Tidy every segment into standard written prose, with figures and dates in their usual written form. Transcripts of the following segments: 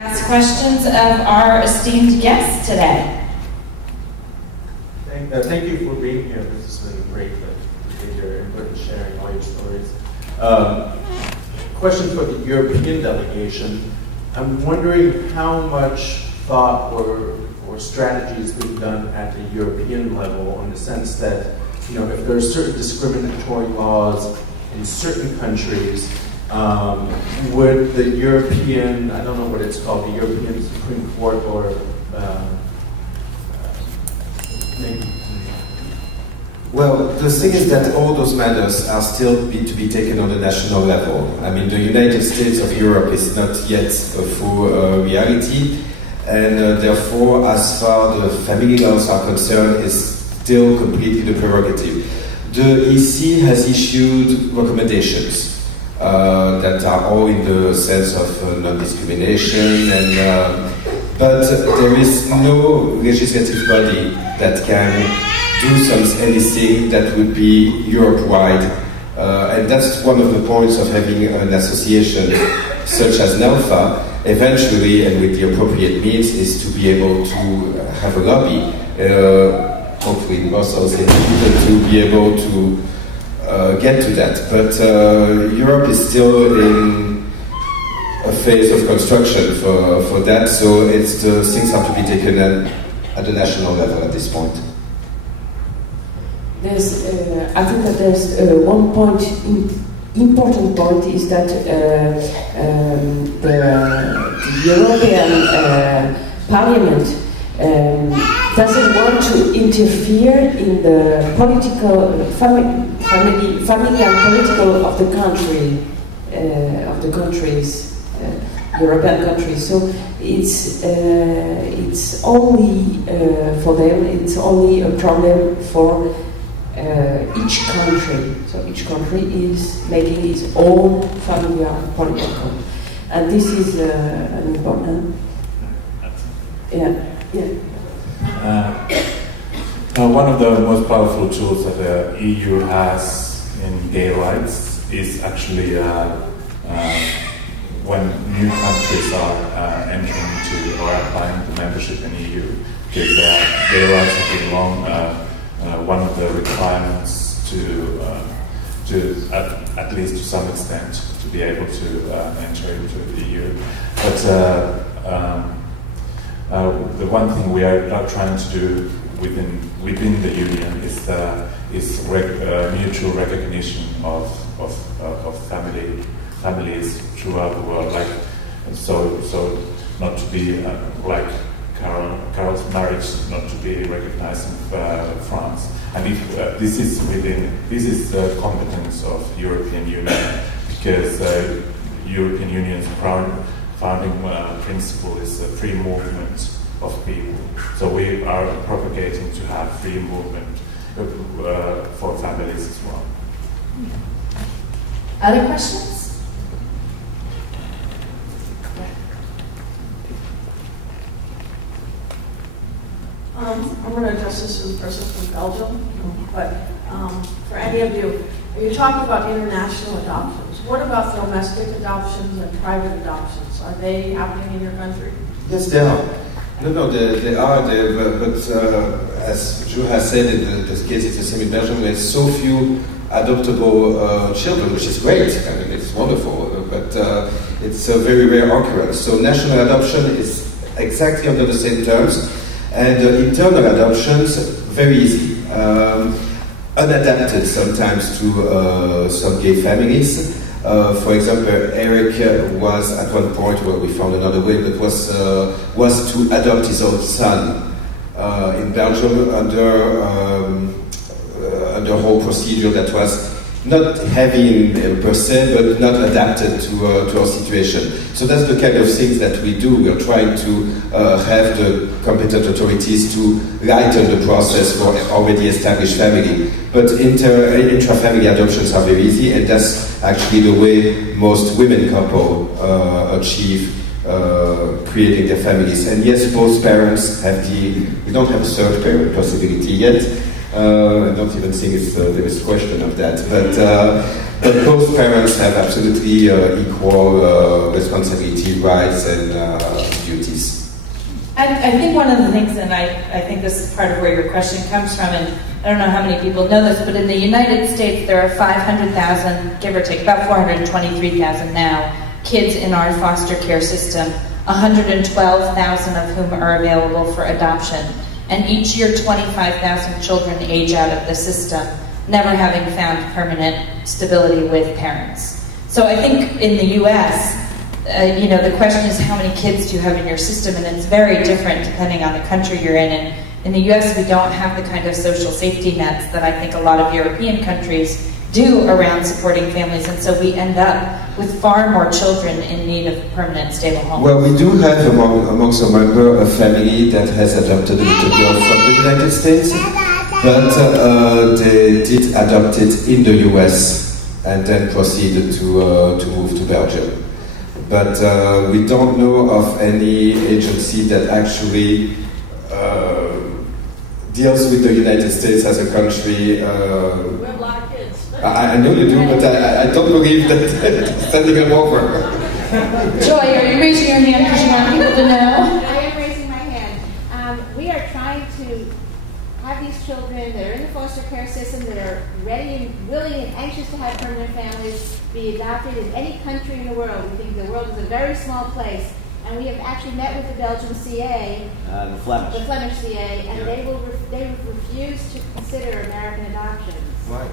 Ask questions of our esteemed guests today. Thank you for being here. This is really great to get your input and sharing all your stories. Question for the European delegation. I'm wondering how much thought or strategy is being done at the European level, in the sense that, you know, if there are certain discriminatory laws in certain countries, would the European, I don't know what it's called, the European Supreme Court, or maybe? Well, the thing is that all those matters are still to be taken on the national level. I mean, the United States of Europe is not yet a full reality, and therefore, as far the family laws are concerned, is still completely the prerogative. The EC has issued recommendations that are all in the sense of non-discrimination, and but there is no legislative body that can do anything that would be Europe-wide, and that's one of the points of having an association such as NELFA. Eventually, and with the appropriate means, is to be able to have a lobby, hopefully in Brussels, to be able to get to that. But Europe is still in a phase of construction for that, so things have to be taken at the national level at this point. I think that there's one point, important point, is that the European Parliament doesn't want to interfere in the political, family and political of the country, of the countries, European countries. So it's only for them. It's only a problem for each country. So each country is making its own family and political, and this is an important. Yeah. One of the most powerful tools that the EU has in gay rights is actually when new countries are entering into or applying to membership in the EU, because gay rights have been long one of the requirements to at least to some extent, to be able to enter into the EU. But the one thing we are trying to do within the union is mutual recognition of families throughout the world. Like so not to be like Carol's marriage not to be recognized in France, and if this is the competence of European Union, because European Union's founding principle is a free movement of people. So we are propagating to have free movement for families as well. Other questions? I'm going to address this to the person from Belgium, but for any of you, you talk about international adoptions. What about domestic adoptions and private adoptions? Are they happening in your country? Yes, they are. No, they are. But as Drew has said, in this case it's the same in Belgium. There's so few adoptable children, which is great. I mean, it's wonderful, but it's a very rare occurrence. So national adoption is exactly under the same terms. And internal adoptions, very easy. Unadapted sometimes to some gay families. For example, Eric was at one point, where we found another way, but was to adopt his own son in Belgium under a whole procedure that was not heavy per se, but not adapted to our situation. So that's the kind of things that we do. We are trying to have the competent authorities to lighten the process for already established family. But intra-family adoptions are very easy, and that's actually the way most women couples achieve creating their families. And yes, both parents have we don't have a third parent possibility yet, I don't even think there is a question of that. But both parents have absolutely equal responsibility, rights, and duties. I think one of the things, and I think this is part of where your question comes from, and I don't know how many people know this, but in the United States there are 500,000, give or take, about 423,000 now, kids in our foster care system, 112,000 of whom are available for adoption. And each year 25,000 children age out of the system, never having found permanent stability with parents. So I think in the US, the question is how many kids do you have in your system, and it's very different depending on the country you're in. And in the US, we don't have the kind of social safety nets that I think a lot of European countries do around supporting families, and so we end up with far more children in need of permanent, stable homes. Well, we do have amongst our members a family that has adopted a little girl from the United States, but they did adopt it in the US and then proceeded to move to Belgium. But we don't know of any agency that actually deals with the United States as a country. I know you do, but I don't believe that sending them over. Joy, are you raising your hand because you want people to know? I am raising my hand. We are trying to have these children that are in the foster care system, that are ready and willing and anxious to have permanent families, be adopted in any country in the world. We think the world is a very small place. And we have actually met with the Belgian CA, the Flemish CA, and they refuse to consider American adoptions. Why?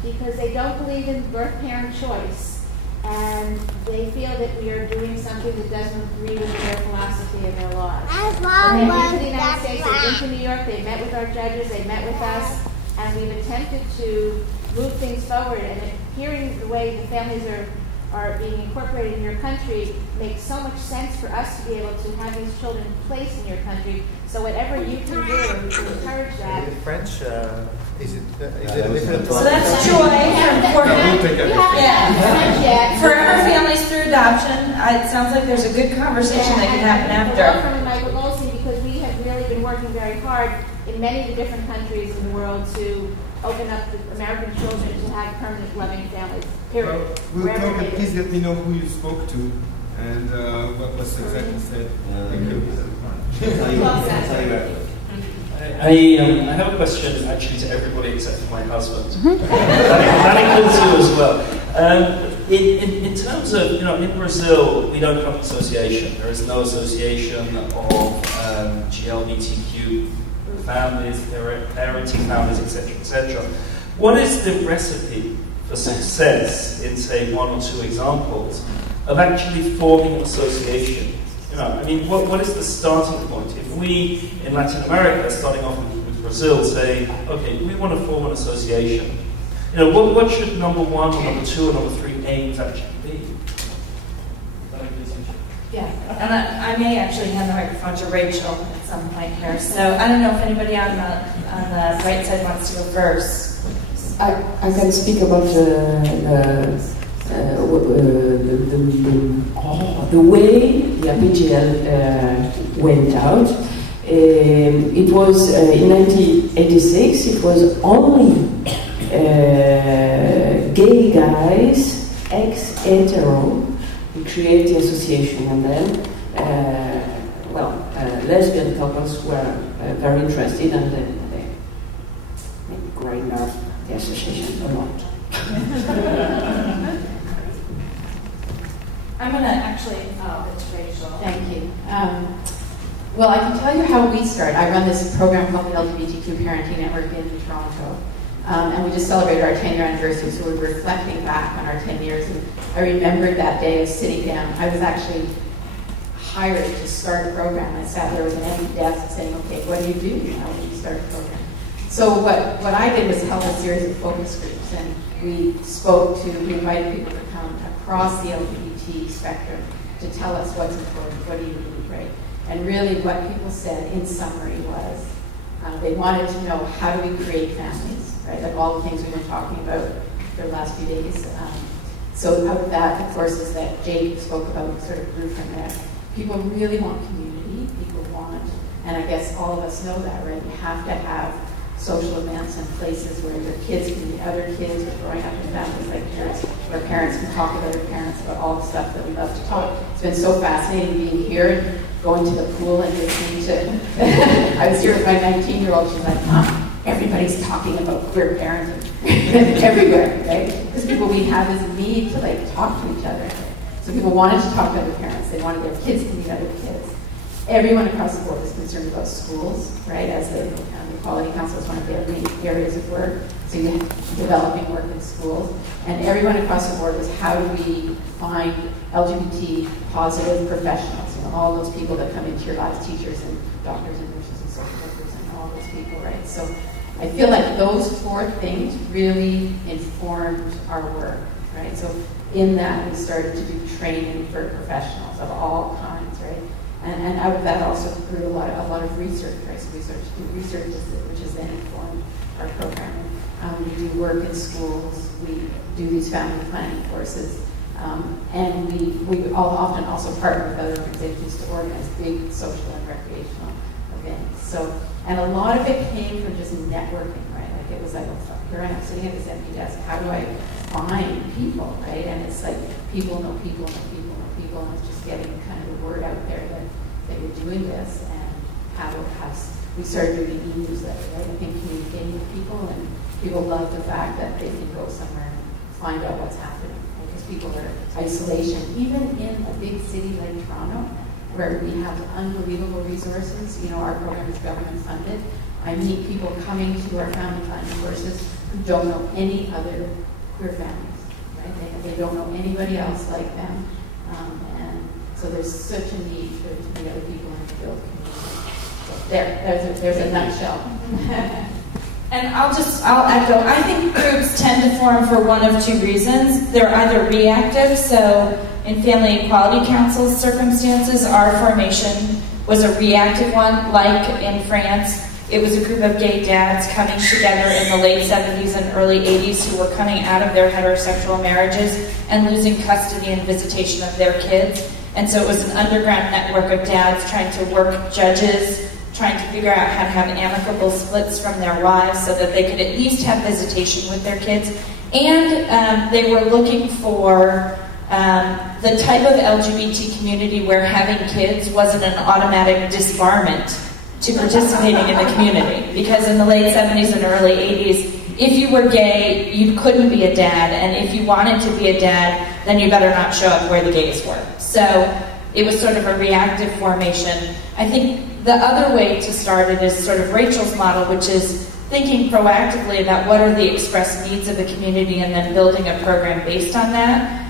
Because they don't believe in birth-parent choice, and they feel that we are doing something that doesn't agree with their philosophy and their laws. They've been to the United States, they've been to New York, they've met with our judges, they've met with us, and we've attempted to move things forward. And hearing the way the families are being incorporated in your country makes so much sense for us to be able to have these children placed in your country. So whatever you can do to encourage that. In French, is it a different? So that's Joy from Forever Families Through Adoption. It sounds like there's a good conversation that can happen after. From Michael Golstein, because we have really been working very hard in many of the different countries in the world to open up the American children to have permanent, loving families. Period. We'll talk, and please let me know who you spoke to and what was exactly said. Thank you. I have a question actually to everybody except for my husband. That includes you as well. In terms of, in Brazil, we don't have an association. There is no association of GLBTQ families, parenting families, etc., etc. What is the recipe for success in, say, one or two examples of actually forming an association? What is the starting point? If we, in Latin America, starting off with Brazil, say, okay, we want to form an association, what should number one, or number two, or number three aims actually be? Yeah, and I may actually hand the microphone to Rachel at some point here. So I don't know if anybody on the right side wants to go first. I can speak about the way the APGL went out. It was in 1986. It was only gay guys, ex-hetero, who created the association, and then lesbian couples were very interested, and then they growing up the association a lot. I'm going to actually, it's Rachel. Thank you. Well, I can tell you how we started. I run this program called the LGBTQ Parenting Network in Toronto. And we just celebrated our 10-year anniversary, so we're reflecting back on our 10 years. And I remembered that day of sitting down. I was actually hired to start a program. I sat there with an empty desk saying, okay, what do you do now when you start a program? So what I did was held a series of focus groups, and we invited people to come across the LGBT spectrum to tell us what's important, what do you need, right? And really what people said in summary was, they wanted to know, how do we create families, right? Like all the things we've been talking about for the last few days. So out of that, of course, is that Jake spoke about, sort of grew from there. People really want community, people want, and I guess all of us know that, right? You have to have social events and places where their kids can meet other kids who are growing up in families like yours, where parents can talk with other parents about all the stuff that we love to talk. It's been so fascinating being here and going to the pool and listening to, I was here with my 19-year-old, she's like, Mom, everybody's talking about queer parenting everywhere, right? Because we have this need to like talk to each other. So people wanted to talk to other parents, they wanted their kids to meet other kids. Everyone across the board is concerned about schools, right? As the Equality Council is one of their main areas of work. So you have developing work in schools. And everyone across the board is how do we find LGBT positive professionals, you know, all those people that come into your lives, teachers and doctors and nurses and social workers and all those people, right? So I feel like those four things really informed our work, right? So in that we started to do training for professionals of all kinds, right? And out of that also grew a lot of research, right? So we started to do research, which has then informed our programming. We do work in schools, we do these family planning courses, and we often also partner with other organizations to organize big social and recreational events. So, and a lot of it came from just networking, right? Like it was like, oh, here I am sitting at this empty desk, how do I find people, right? And it's like people know people know people know people, and it's just getting kind of the word out there that we're doing this, and we started doing an e-newsletter, right? I think communicating with people, and people love the fact that they can go somewhere and find out what's happening, because people are isolation, even in a big city like Toronto, where we have unbelievable resources. You know, our program is government funded. I meet people coming to our family planning courses who don't know any other queer families, right? They don't know anybody else like them. And so there's such a need for the other people in the build community. So there's a nutshell. And I'll echo, I think groups tend to form for one of two reasons. They're either reactive, so in Family Equality Council's circumstances, our formation was a reactive one, like in France. It was a group of gay dads coming together in the late 70s and early 80s who were coming out of their heterosexual marriages and losing custody and visitation of their kids. And so it was an underground network of dads trying to work judges, trying to figure out how to have amicable splits from their wives so that they could at least have visitation with their kids. And they were looking for the type of LGBT community where having kids wasn't an automatic disbarment to participating in the community. Because in the late 70s and early 80s, if you were gay, you couldn't be a dad, and if you wanted to be a dad, then you better not show up where the gays were. So it was sort of a reactive formation. I think the other way to start it is sort of Rachel's model, which is thinking proactively about what are the expressed needs of the community and then building a program based on that.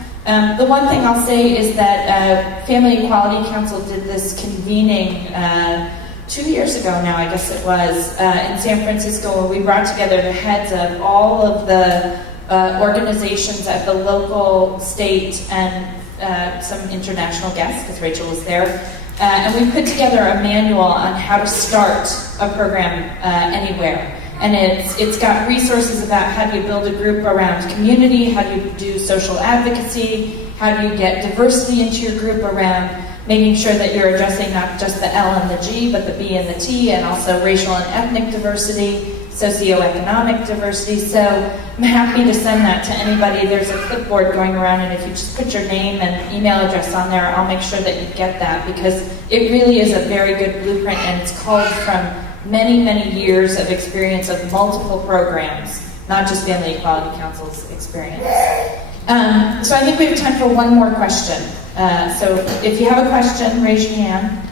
The one thing I'll say is that Family Equality Council did this convening 2 years ago now, I guess it was, in San Francisco, where we brought together the heads of all of the organizations at the local, state, and some international guests, because Rachel was there. And we put together a manual on how to start a program anywhere. And it's got resources about how do you build a group around community, how do you do social advocacy, how do you get diversity into your group around making sure that you're addressing not just the L and the G, but the B and the T, and also racial and ethnic diversity, socioeconomic diversity. So I'm happy to send that to anybody. There's a clipboard going around, and if you just put your name and email address on there, I'll make sure that you get that, because it really is a very good blueprint, and it's called from many, many years of experience of multiple programs, not just Family Equality Council's experience. So I think we have time for one more question. So if you have a question, raise your hand.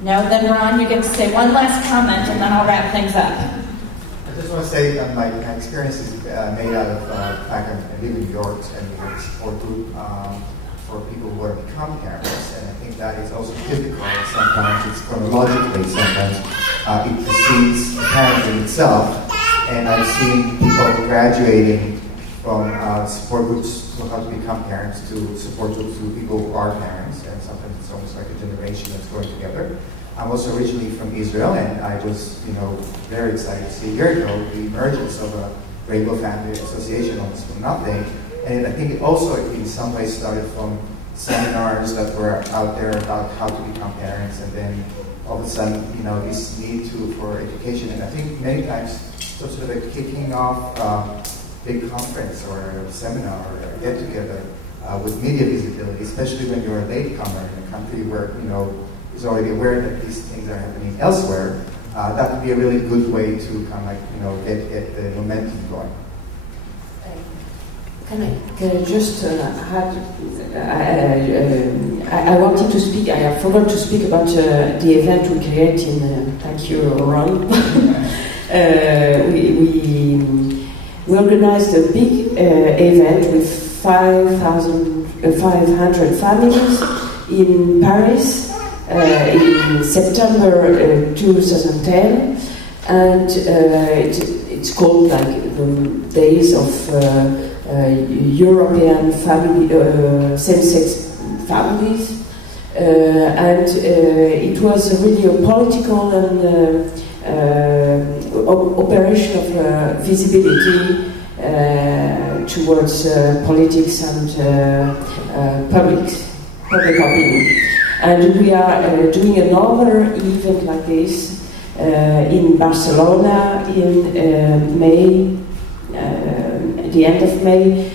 No? Then Ron, you get to say one last comment, and then I'll wrap things up. I just want to say that my experience is made out of the fact that I live in New York, and we have a support group for people who are become parents, and I think that is also typical. Sometimes it's chronologically, sometimes it precedes the parenting itself, and I've seen people graduating from support groups to how to become parents to support groups to people who are parents, and sometimes it's almost like a generation that's going together. I'm also originally from Israel, and I was, very excited to see a year ago the emergence of a Rainbow Family Association almost from nothing. And I think it also, in some ways, started from seminars that were out there about how to become parents, and then all of a sudden, you know, this need for education. And I think many times, sort of like kicking off big conference or a seminar or a get-together with media visibility, especially when you're a latecomer in a country where, you know, is already aware that these things are happening elsewhere, that would be a really good way to kind of like, you know, get the momentum going. Can I just add, I wanted to speak, I forgot to speak about the event we created in, thank you, Ron. We organized a big event with 500 families in Paris in September 2010, and it's called like the Days of European family, same-sex families, and it was really a political and operation of visibility towards politics and public opinion. And we are doing another event like this in Barcelona in May. At the end of May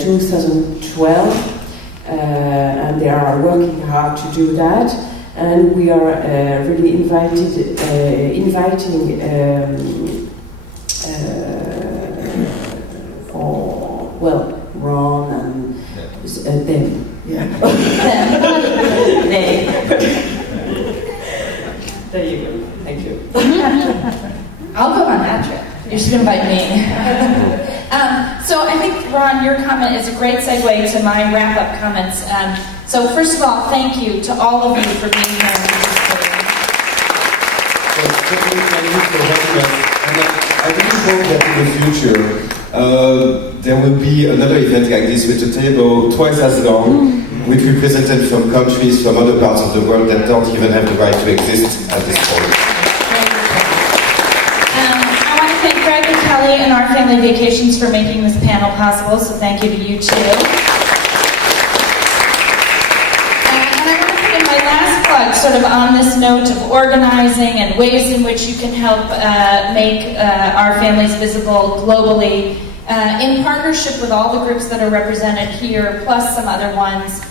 2012, and they are working hard to do that, and we are really inviting Ron and them. Yeah. There you go. Thank you. I'll go on that trip. You should invite me. So I think, Ron, your comment is a great segue to my wrap-up comments. So first of all, thank you to all of you for being here and participating. Thank you for having us. And I really hope that in the future there will be another event like this with a table twice as long, with representatives from countries from other parts of the world that don't even have the right to exist at this point. And our family vacations for making this panel possible, so thank you to you too. And I want to put in my last plug, sort of on this note of organizing and ways in which you can help make our families visible globally, in partnership with all the groups that are represented here, plus some other ones,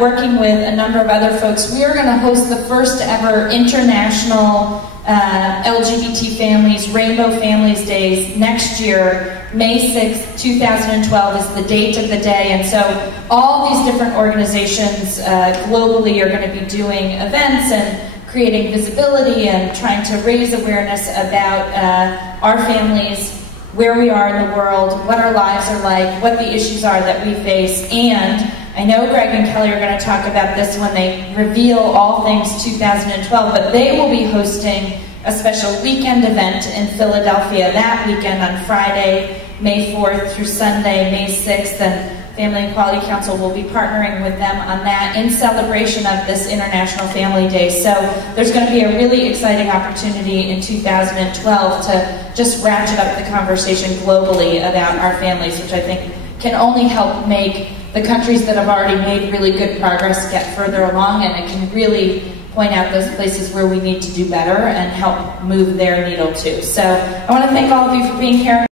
working with a number of other folks. We are going to host the first ever international LGBT Families, Rainbow Families Days next year. May 6th, 2012 is the date of the day, and so all these different organizations globally are going to be doing events and creating visibility and trying to raise awareness about our families, where we are in the world, what our lives are like, what the issues are that we face. And I know Greg and Kelly are going to talk about this when they reveal all things 2012, but they will be hosting a special weekend event in Philadelphia that weekend on Friday, May 4th through Sunday, May 6th, and Family and Equality Council will be partnering with them on that in celebration of this International Family Day. So there's going to be a really exciting opportunity in 2012 to just ratchet up the conversation globally about our families, which I think can only help make the countries that have already made really good progress get further along, and it can really point out those places where we need to do better and help move their needle too. So I want to thank all of you for being here.